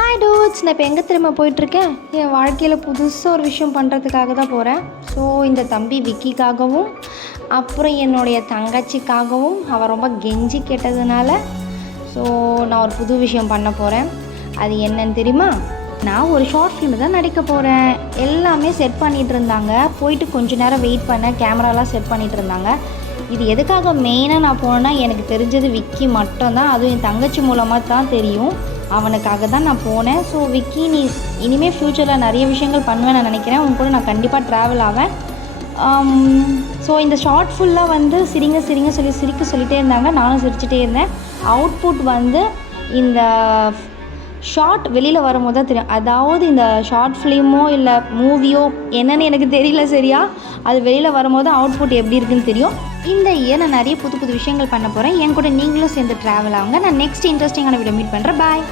Hi dudes, நான் இப்போ எங்கே திரும்ப போயிட்டுருக்கேன்? என் வாழ்க்கையில் புதுசாக ஒரு விஷயம் பண்ணுறதுக்காக தான் போகிறேன். ஸோ இந்த தம்பி விக்கிக்காகவும் அப்புறம் என்னுடைய தங்கச்சிக்காகவும் அவள் ரொம்ப கெஞ்சி கேட்டதுனால ஸோ நான் ஒரு புது விஷயம் பண்ண போகிறேன். அது என்னன்னு தெரியுமா? நான் ஒரு ஷார்ட் ஃபிலிம் தான் நடிக்க போகிறேன். எல்லாமே செட் பண்ணிகிட்டு இருந்தாங்க. போயிட்டு கொஞ்ச நேரம் வெயிட் பண்ண, கேமராலாம் செட் பண்ணிகிட்டு இருந்தாங்க. இது எதுக்காக மெயினாக நான் போனேன்னா, எனக்கு தெரிஞ்சது விக்கி மட்டும்தான். அதுவும் என் தங்கச்சி மூலமாக தான் தெரியும். அவனுக்காக தான் நான் போனேன். ஸோ விக்கி, நீ இனிமேல் ஃப்யூச்சரில் நிறைய விஷயங்கள் பண்ணுவேன் நான் நினைக்கிறேன். உன் கூட நான் கண்டிப்பாக ட்ராவல் ஆவேன். ஸோ இந்த ஷார்ட் ஃபுல்லாக வந்து சிரிங்க சிரிங்க சொல்லிகிட்டே இருந்தாங்க. நானும் சிரிச்சிட்டே இருந்தேன். அவுட்புட் வந்து இந்த ஷார்ட் வெளியில் வரும்போது தான் தெரியும். அதாவது இந்த ஷார்ட் ஃபிலிமோ இல்லை மூவியோ என்னென்னு எனக்கு தெரியல சரியா. அது வெளியில் வரும்போது அவுட்புட் எப்படி இருக்குன்னு தெரியும். இந்த இயர் நான் நிறைய புது புது விஷயங்கள் பண்ண போகிறேன். என் கூட நீங்களும் சேர்ந்து ட்ராவல் ஆகுங்க. நான் நெக்ஸ்ட் இன்ட்ரெஸ்டிங்கான வீடியோ மீட் பண்ணுறேன். பாய்.